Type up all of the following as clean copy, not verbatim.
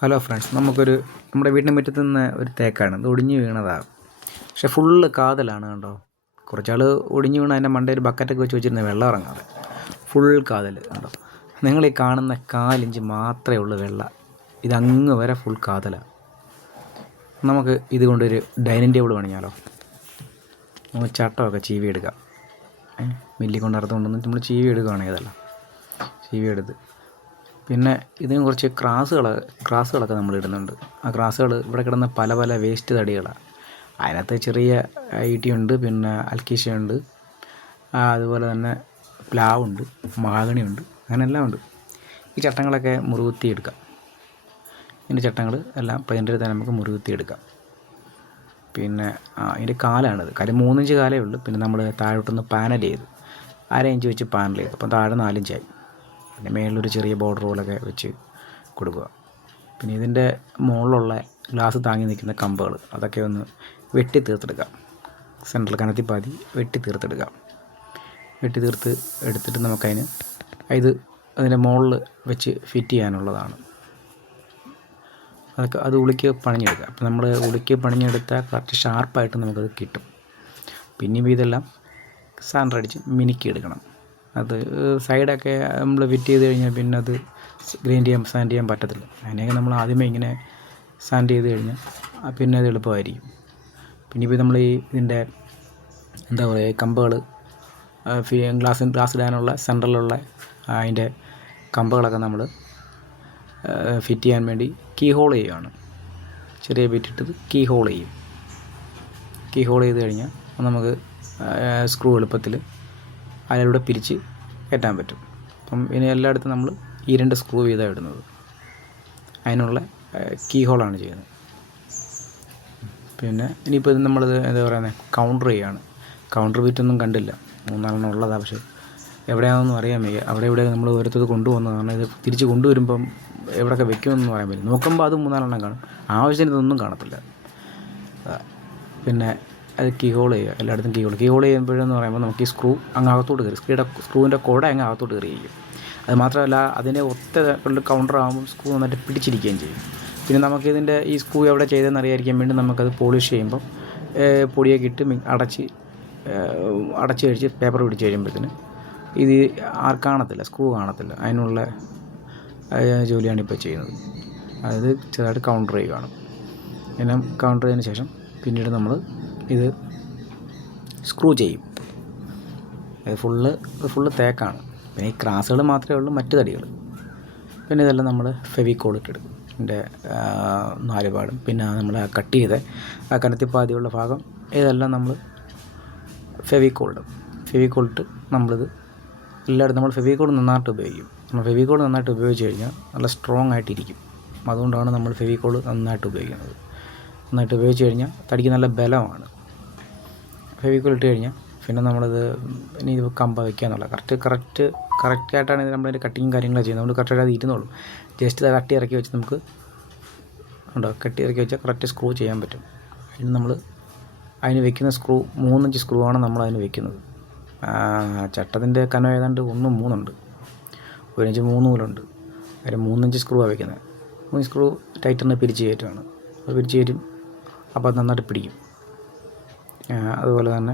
Hello friends, നമ്മുടെ വീടിൻ്റെ മുറ്റത്ത് നിന്ന് ഒരു തേക്കാണ്. ഇത് ഒടിഞ്ഞ് വീണതാണ്. പക്ഷേ ഫുള്ള് കാതലാണ് കണ്ടോ. കുറച്ചാൾ ഒടിഞ്ഞ് വീണ് അതിൻ്റെ മണ്ടയിൽ ബക്കറ്റൊക്കെ വെച്ച് വെച്ചിരുന്ന വെള്ളം ഇറങ്ങാതെ ഫുൾ കാതൽ കണ്ടോ. നിങ്ങൾ ഈ കാണുന്ന 4 ഇഞ്ച് മാത്രമേ ഉള്ളൂ വെള്ളം. ഇതങ്ങ് വരെ ഫുൾ കാതലാണ്. നമുക്ക് ഇതുകൊണ്ടൊരു ഡൈനിങ് ടേബിൾ പണിഞ്ഞാലോ. നമ്മൾ ചട്ടമൊക്കെ ചീവി എടുക്കാം. മില്ലി കൊണ്ടറുത്തുകൊണ്ടൊന്ന് നമ്മൾ ചീവി എടുക്കുകയാണെങ്കിൽ അതല്ല ചീവി എടുത്ത് പിന്നെ ഇതിന് കുറച്ച് ക്രാസുകളൊക്കെ നമ്മൾ ഇടുന്നുണ്ട്. ആ ക്രാസുകൾ ഇവിടെ കിടന്ന പല പല വേസ്റ്റ് തടികളാണ്. അതിനകത്ത് ചെറിയ ഈട്ടിയുണ്ട്, പിന്നെ അൽക്കീശയുണ്ട്, അതുപോലെ തന്നെ പ്ലാവുണ്ട്, മഹാഗണിയുണ്ട്, അങ്ങനെ എല്ലാം ഉണ്ട്. ഈ ചട്ടങ്ങളൊക്കെ മുറുകുത്തി എടുക്കാം. ഇതിൻ്റെ ചട്ടങ്ങൾ എല്ലാം പെയിൻ്റിൽ തന്നെ നമുക്ക് മുറുകുത്തി എടുക്കാം. പിന്നെ ഇതിൻ്റെ കാലാണിത്. 3 ഇഞ്ച് കാലേ ഉള്ളൂ. പിന്നെ നമ്മൾ താഴോട്ടൊന്ന് പാനൽ ചെയ്തു, 1/2 ഇഞ്ച് വെച്ച് പാനൽ ചെയ്തു. അപ്പം താഴെ 4 ഇഞ്ചായി. പിന്നെ മേളിലൊരു ചെറിയ ബോർഡർ പോലൊക്കെ വെച്ച് കൊടുക്കുക. പിന്നെ ഇതിൻ്റെ മുകളിലുള്ള ഗ്ലാസ് താങ്ങി നിൽക്കുന്ന കമ്പുകൾ അതൊക്കെ ഒന്ന് വെട്ടി തീർത്തെടുക്കാം. സെൻട്രൽ കനത്തിപ്പാതി വെട്ടി തീർത്തെടുക്കാം. വെട്ടി തീർത്ത് എടുത്തിട്ട് നമുക്കതിന് അതിൻ്റെ മുകളിൽ വെച്ച് ഫിറ്റ് ചെയ്യാനുള്ളതാണ്. അത് ഉളിക്ക് പണിഞ്ഞെടുക്കുക. അപ്പോൾ നമ്മൾ ഉളിക്ക് പണിഞ്ഞെടുത്താൽ കറക്റ്റ് ഷാർപ്പായിട്ട് നമുക്കത് കിട്ടും. പിന്നെയും ഇതെല്ലാം സാൻഡറടിച്ച് മിനുക്കി എടുക്കണം. അത് സൈഡൊക്കെ നമ്മൾ ഫിറ്റ് ചെയ്ത് കഴിഞ്ഞാൽ പിന്നെ അത് സാൻഡ് ചെയ്യാൻ പറ്റത്തില്ല. അതിനെയൊക്കെ നമ്മൾ ആദ്യമേ ഇങ്ങനെ സാൻഡ് ചെയ്ത് കഴിഞ്ഞാൽ പിന്നെ അത് എളുപ്പമായിരിക്കും. പിന്നെ ഇപ്പോൾ നമ്മൾ ഇതിൻ്റെ എന്താ പറയുക, കമ്പുകൾ ഗ്ലാസ് ഇടാനുള്ള സെൻറ്ററിലുള്ള അതിൻ്റെ കമ്പുകളൊക്കെ നമ്മൾ ഫിറ്റ് ചെയ്യാൻ വേണ്ടി കീ ഹോൾ ചെയ്യുകയാണ്. ചെറിയ ബിറ്റിട്ടത് കീ ഹോൾ ചെയ്യും. കീ ഹോൾ ചെയ്ത് കഴിഞ്ഞാൽ നമുക്ക് സ്ക്രൂ എളുപ്പത്തിൽ അതിലൂടെ പിരിച്ച് കയറ്റാൻ പറ്റും. അപ്പം ഇനി എല്ലായിടത്തും നമ്മൾ 2 സ്ക്രൂ വീതം ഇടുന്നത്. അതിനുള്ള കീ ഹോളാണ് ചെയ്യുന്നത്. പിന്നെ ഇനിയിപ്പോൾ ഇത് നമ്മളിത് എന്താ പറയുന്നത്, കൗണ്ടർ ചെയ്യുകയാണ്. കൗണ്ടർ ബിറ്റൊന്നും കണ്ടില്ല, 3-4 ഉള്ളതാണ്. പക്ഷേ എവിടെയാണെന്നൊന്നും അറിയാൻ വയ്യ. അവിടെ നമ്മൾ ഓരോരുത്തത് കൊണ്ടുവന്നതാണ്. ഇത് തിരിച്ച് കൊണ്ടുവരുമ്പം എവിടെയൊക്കെ വെക്കുമെന്നൊന്നും പറയാൻ പറ്റില്ല. നോക്കുമ്പോൾ അത് 3-4 കാണും, ആവശ്യത്തിന് ഇതൊന്നും കാണത്തില്ല. പിന്നെ അത് കീ ഹോൾ ചെയ്യുക. എല്ലായിടത്തും കീ ഹോൾ ചെയ്യുമ്പോഴെന്ന് പറയുമ്പോൾ നമുക്ക് ഈ സ്ക്രൂ അങ്ങ് അകത്തോട്ട് കയറി, സ്ക്രൂവിൻ്റെ കുട അങ്ങ് അകത്തോട്ട് കയറിയിരിക്കും. അത് മാത്രമല്ല, അതിനെ കൗണ്ടർ ആകുമ്പോൾ സ്ക്രൂ നന്നായിട്ട് പിടിച്ചിരിക്കുകയും ചെയ്യും. പിന്നെ നമുക്കിതിൻ്റെ ഈ സ്ക്രൂ എവിടെ ചെയ്തതെന്ന് അറിയാതിരിക്കാൻ വേണ്ടി നമുക്കത് പോളിഷ് ചെയ്യുമ്പം പൊടിയൊക്കെ ഇട്ട് അടച്ച് കഴിച്ച് പേപ്പർ പിടിച്ച് കഴിയുമ്പോഴത്തേന് ഇത് കാണത്തില്ല, സ്ക്രൂ കാണത്തില്ല. അതിനുള്ള ജോലിയാണ് ഇപ്പോൾ ചെയ്യുന്നത്. അതായത് ചെറുതായിട്ട് കൗണ്ടർ ചെയ്യുകയാണ്. പിന്നെ കൗണ്ടർ ചെയ്തതിന് ശേഷം പിന്നീട് നമ്മൾ ഇത് സ്ക്രൂ ചെയ്യും. ഇത് ഫുള്ള് തേക്കാണ്. പിന്നെ ഈ ക്രാസുകൾ മാത്രമേ ഉള്ളൂ, മറ്റ് തടികൾ. പിന്നെ ഇതെല്ലാം നമ്മൾ ഫെവിക്കോൾ ഇട്ടെടുക്കും. ഇതിൻ്റെ 4 പാടും. പിന്നെ നമ്മൾ കട്ട് ചെയ്ത കനത്തിപ്പാതിയുള്ള ഭാഗം ഇതെല്ലാം നമ്മൾ ഫെവിക്കോളിട്ട് നമ്മളിത് എല്ലായിടത്തും നമ്മൾ ഫെവിക്കോൾ നന്നായിട്ട് ഉപയോഗിക്കും. നമ്മൾ ഫെവിക്കോൾ നന്നായിട്ട് ഉപയോഗിച്ച് കഴിഞ്ഞാൽ നല്ല സ്ട്രോങ് ആയിട്ടിരിക്കും. അതുകൊണ്ടാണ് നമ്മൾ ഫെവിക്കോൾ നന്നായിട്ട് ഉപയോഗിക്കുന്നത്. നന്നായിട്ട് ഉപയോഗിച്ച് കഴിഞ്ഞാൽ തടിക്ക് നല്ല ബലമാണ്. ഫെവിക്കോൾ ഇട്ട് കഴിഞ്ഞാൽ പിന്നെ നമ്മളിത് ഇനി ഇത് കമ്പ വയ്ക്കുക എന്നുള്ള കറക്റ്റായിട്ടാണ് ഇത് നമ്മളിതിൻ്റെ കട്ടിങ്ങും കാര്യങ്ങളൊക്കെ ചെയ്യുന്നത്. നമ്മൾ കറക്റ്റായിട്ട് അത് ഇരുന്നോളും. ജസ്റ്റ് കട്ടി ഇറക്കി വെച്ച് നമുക്ക് കട്ടി ഇറക്കി വെച്ചാൽ കറക്റ്റ് സ്ക്രൂ ചെയ്യാൻ പറ്റും. അതിന് നമ്മൾ അതിന് വെക്കുന്ന സ്ക്രൂ 3 ഇഞ്ച് സ്ക്രൂ ആണ് നമ്മൾ അതിന് വെക്കുന്നത്. ചട്ടത്തിൻ്റെ കനം ഏതാണ്ട് 1-3 ഉണ്ട്. 1 ഇഞ്ച് 3 നൂലുണ്ട്. അതിന് 3 ഇഞ്ച് സ്ക്രൂ ആണ് വെക്കുന്നത്. 3 സ്ക്രൂ ടൈറ്ററിനെ പിരിച്ച് കയറ്റുകയാണ്. അത് പിരിച്ച് കയറ്റും. അപ്പോൾ അത് നന്നായിട്ട് പിടിക്കും. അതുപോലെ തന്നെ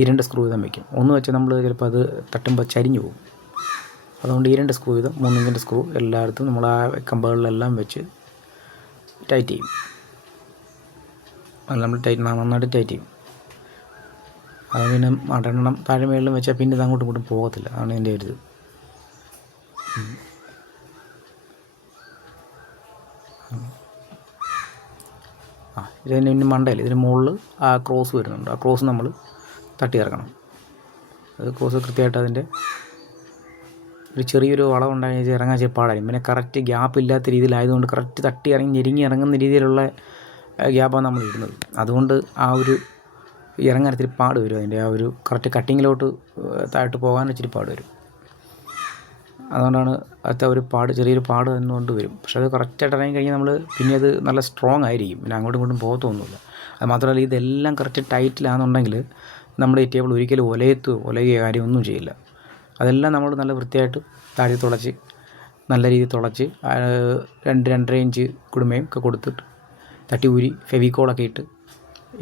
2 സ്ക്രൂ വീതം വയ്ക്കും. ഒന്ന് വെച്ചാൽ നമ്മൾ ചിലപ്പോൾ അത് തട്ടുമ്പോൾ ചരിഞ്ഞു പോകും. അതുകൊണ്ട് 2 സ്ക്രൂ വീതം 3 ഇഞ്ചിൻ്റെ സ്ക്രൂ എല്ലായിടത്തും നമ്മൾ ആ കമ്പുകളിലെല്ലാം വെച്ച് ടൈറ്റ് ചെയ്യും. അത് നമ്മൾ നന്നായിട്ട് ടൈറ്റ് ചെയ്യും. അത് പിന്നെ 2 താഴെ മേളിലും വെച്ചാൽ പിന്നെ ഇത് അങ്ങോട്ടും ഇങ്ങോട്ടും പോകത്തില്ല. അതാണ് ഇതിൻ്റെ ഒരു ഇത്. ഇതിന് പിന്നെ മണ്ടയിൽ ഇതിന് മുകളിൽ ആ ക്രോസ് വരുന്നുണ്ട്. ആ ക്രോസ് നമ്മൾ തട്ടി ഇറക്കണം. അത് ക്രോസ് കൃത്യമായിട്ട് അതിൻ്റെ ഒരു ചെറിയൊരു വളവുണ്ടായി ഇറങ്ങാൻ പാടായിരിക്കും. പിന്നെ കറക്റ്റ് ഗ്യാപ്പ് ഇല്ലാത്ത രീതിയിലായതുകൊണ്ട് കറക്റ്റ് തട്ടി ഞെരുങ്ങി ഇറങ്ങുന്ന രീതിയിലുള്ള ഗ്യാപ്പാണ് നമ്മൾ ഇടുന്നത്. അതുകൊണ്ട് ആ ഒരു ഇറങ്ങാൻ ഇത്തിരി പാട് വരും. അതിൻ്റെ ആ ഒരു കറക്റ്റ് കട്ടിങ്ങിലോട്ട് താഴോട്ട് പോകാൻ ഇച്ചിരി പാട് വരും. അതുകൊണ്ടാണ് അത്ര ഒരു ചെറിയൊരു പാട് എന്നുകൊണ്ട് വരും. പക്ഷേ അത് കറക്റ്റായിട്ട് ഇറങ്ങി കഴിഞ്ഞാൽ നമ്മൾ പിന്നെ അത് നല്ല സ്ട്രോങ് ആയിരിക്കും. പിന്നെ അങ്ങോട്ടും ഇങ്ങോട്ടും പോകത്തൊന്നുമില്ല. അത് മാത്രമല്ല, ഇതെല്ലാം കറക്റ്റ് ടൈറ്റിലാണെന്നുണ്ടെങ്കിൽ നമ്മുടെ ഈ ടേബിൾ ഒരിക്കലും ഒലയുകയോ കാര്യമൊന്നും ചെയ്യില്ല. അതെല്ലാം നമ്മൾ നല്ല വൃത്തിയായിട്ട് താഴെ തുടച്ച് നല്ല രീതിയിൽ തുളച്ച് 2-2.5 ഇഞ്ച് കുടുമയും ഒക്കെ കൊടുത്തിട്ട് തട്ടി ഊരി ഫെവിക്കോളൊക്കെ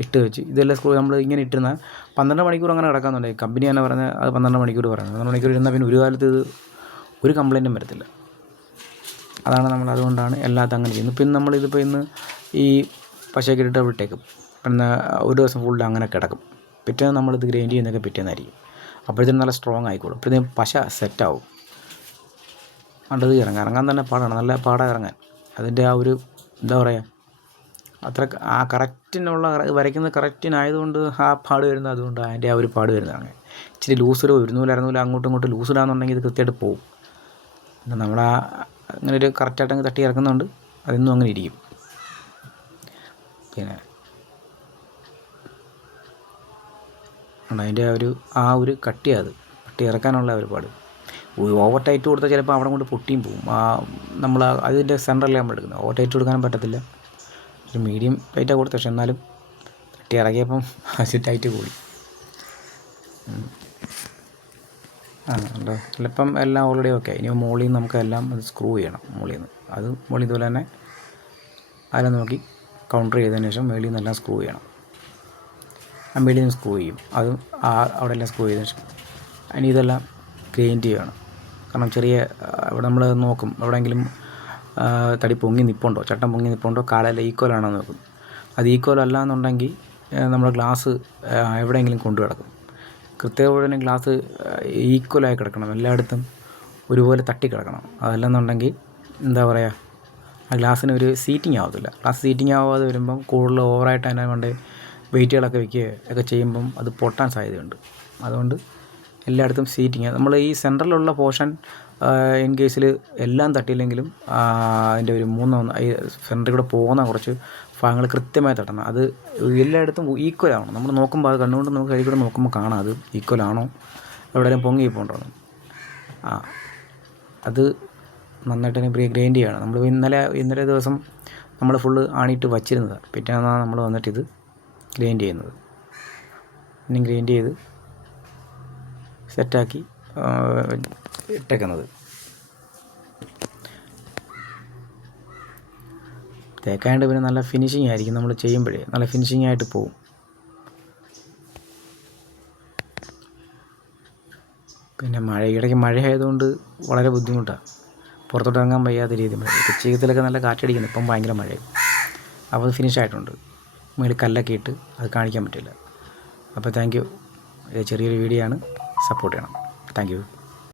ഇട്ട് വെച്ച് ഇതെല്ലാം സ്ക്രൂ നമ്മൾ ഇങ്ങനെ ഇട്ടിരുന്ന 12 മണിക്കൂർ അങ്ങനെ കിടക്കാമെന്നുണ്ടെങ്കിൽ കമ്പനി തന്നെ പറഞ്ഞാൽ അത് 12 മണിക്കൂർ പറയുന്നത്. 12 മണിക്കൂർ ഇരുന്നാൽ പിന്നെ ഒരു കാലത്ത് ഇത് ഒരു കംപ്ലൈൻറ്റും വരത്തില്ല. അതാണ് നമ്മൾ അതുകൊണ്ടാണ് എല്ലാത്തും അങ്ങനെ ചെയ്യുന്നത്. പിന്നെ നമ്മളിതിപ്പോൾ ഇന്ന് ഈ പശയൊക്കെ ഇട്ടിട്ട് വിട്ടേക്കും, പിന്നെ ഒരു ദിവസം ഫുൾ അങ്ങനെ കിടക്കും. പിറ്റേന്ന് നമ്മളിത് ഗ്രൈൻഡ് ചെയ്യുന്നതൊക്കെ പിറ്റേന്നായിരിക്കും. അപ്പോഴത്തേനും നല്ല സ്ട്രോങ് ആയിക്കോളും. അപ്പോഴത്തേനും പശ സെറ്റാവും. കണ്ടത് ഇറങ്ങാൻ തന്നെ പാടാണ്, നല്ല പാടാണ് ഇറങ്ങാൻ. അതിൻ്റെ ആ ഒരു എന്താ പറയുക, അത്ര ആ കറക്റ്റിനുള്ള വരയ്ക്കുന്നത് കറക്റ്റിനായതുകൊണ്ട് ആ പാട് വരുന്നത്, അതുകൊണ്ട് അതിൻ്റെ ആ ഒരു പാട് വരുന്നതാണ്. ഇച്ചിരി ലൂസിലോ ഇരുന്നൂല അങ്ങോട്ടും ഇങ്ങോട്ടും ലൂസിലാണെന്നുണ്ടെങ്കിൽ ഇത് കൃത്യമായിട്ട് പോവും. പിന്നെ നമ്മളാ അങ്ങനെ ഒരു കറക്റ്റായിട്ടങ്ങ് തട്ടി ഇറക്കുന്നുണ്ട്, അതൊന്നും അങ്ങനെ ഇരിക്കും. പിന്നെ അതിൻ്റെ ആ ഒരു കട്ടി ഇറക്കാനുള്ള ഒരു പാട്. ഓവർ ടൈറ്റ് കൊടുത്താൽ ചിലപ്പോൾ അവിടെ കൊണ്ട് പൊട്ടിയും പോവും. നമ്മൾ അതിൻ്റെ സെൻറ്ററിൽ നമ്മൾ എടുക്കുന്നത്, ഓവർ ടൈറ്റ് കൊടുക്കാനും പറ്റത്തില്ല. ഒരു മീഡിയം ടൈറ്റാണ് കൊടുത്തത്, പക്ഷെ എന്നാലും തട്ടി ഇറക്കിയപ്പം അത് ടൈറ്റ് കൂടി. ഉണ്ടോ ചിലപ്പം എല്ലാം ഓൾറെഡി ഓക്കെ. ഇനി മുകളിൽ നിന്ന് നമുക്കെല്ലാം അത് സ്ക്രൂ ചെയ്യണം. മുകളിൽ ഇതുപോലെ തന്നെ അതിനെ നോക്കി കൗണ്ടർ ചെയ്തതിന് ശേഷം മേളിൽ നിന്നെല്ലാം സ്ക്രൂ ചെയ്യണം. ആ മേളിൽ നിന്ന് സ്ക്രൂ ചെയ്യും, അതും അവിടെ എല്ലാം സ്ക്രൂ ചെയ്തതിന് ശേഷം അതിന് ഇതെല്ലാം ഗ്രൈൻഡ് ചെയ്യണം. കാരണം ഇവിടെ നമ്മൾ നോക്കും എവിടെയെങ്കിലും തടി പൊങ്ങി നിൽപ്പുണ്ടോ, ചട്ടം പൊങ്ങി നിൽപ്പുണ്ടോ, കാലെല്ലാം ഈക്വലാണോ നോക്കും. അത് ഈക്വൽ അല്ല എന്നുണ്ടെങ്കിൽ നമ്മൾ ഗ്ലാസ് എവിടെയെങ്കിലും കൊണ്ടു കിടക്കും. കൃത്യമായിട്ട് ഗ്ലാസ് ഈക്വലായി കിടക്കണം, എല്ലായിടത്തും ഒരുപോലെ തട്ടി കിടക്കണം. അതല്ലെന്നുണ്ടെങ്കിൽ എന്താ പറയുക, ആ ഗ്ലാസ്സിന് ഒരു സീറ്റിംഗ് ആവത്തില്ല. ഗ്ലാസ് സീറ്റിംഗ് ആവാതെ വരുമ്പം കൂടുതൽ ഓവറായിട്ട് അതിനെ കൊണ്ട് വെയിറ്റുകളൊക്കെ വയ്ക്കുകയൊക്കെ ചെയ്യുമ്പം അത് പൊട്ടാൻ സാധ്യതയുണ്ട്. അതുകൊണ്ട് എല്ലായിടത്തും സീറ്റിങ്, നമ്മൾ ഈ സെൻറ്ററിലുള്ള പോർഷൻ ഇൻ കേസിൽ എല്ലാം തട്ടിയില്ലെങ്കിലും അതിൻ്റെ ഒരു സെൻറ്ററിൽ കൂടെ പോകുന്ന കുറച്ച് ഭാഗങ്ങൾ കൃത്യമായി തട്ടണം. അത് എല്ലായിടത്തും ഈക്വൽ ആവണം. നമ്മൾ നോക്കുമ്പോൾ അത് കണ്ണുകൊണ്ട് നമുക്ക് കൈ കൂടെ നോക്കുമ്പോൾ കാണാം അത് ഈക്വലാണോ, എവിടെയെങ്കിലും പൊങ്ങി പോകണ്ടോ. അത് നന്നായിട്ട് തന്നെ ഗ്രൈൻഡ് ചെയ്യണം. നമ്മൾ ഇന്നലെ ദിവസം നമ്മൾ ഫുള്ള് ആണിയിട്ട് വച്ചിരുന്നതാണ്. പിറ്റേന്നാണ് നമ്മൾ വന്നിട്ടിത് ഗ്രൈൻഡ് ചെയ്യുന്നത്. ഇനി ഗ്രൈൻഡ് ചെയ്ത് സെറ്റാക്കി ഇട്ടേക്കുന്നത്. തേക്കാണ്ട് പിന്നെ നല്ല ഫിനിഷിങ് ആയിരിക്കും. നമ്മൾ ചെയ്യുമ്പോഴേ നല്ല ഫിനിഷിങ് ആയിട്ട് പോവും. പിന്നെ ഇടയ്ക്ക് മഴ ആയതുകൊണ്ട് വളരെ ബുദ്ധിമുട്ടാണ്, പുറത്തോട്ട് ഇറങ്ങാൻ വയ്യാത്ത രീതി. ഉച്ചയ്ക്കത്തിലൊക്കെ നല്ല കാറ്റടിക്കുന്നു, ഇപ്പം ഭയങ്കര മഴയും. അപ്പോൾ അത് ഫിനിഷായിട്ടുണ്ട്. മേളിൽ കല്ലൊക്കെ ഇട്ട് അത് കാണിക്കാൻ പറ്റില്ല. അപ്പോൾ താങ്ക് യു. ഇത് ചെറിയൊരു വീഡിയോ ആണ്, സപ്പോർട്ട് ചെയ്യണം. Thank you.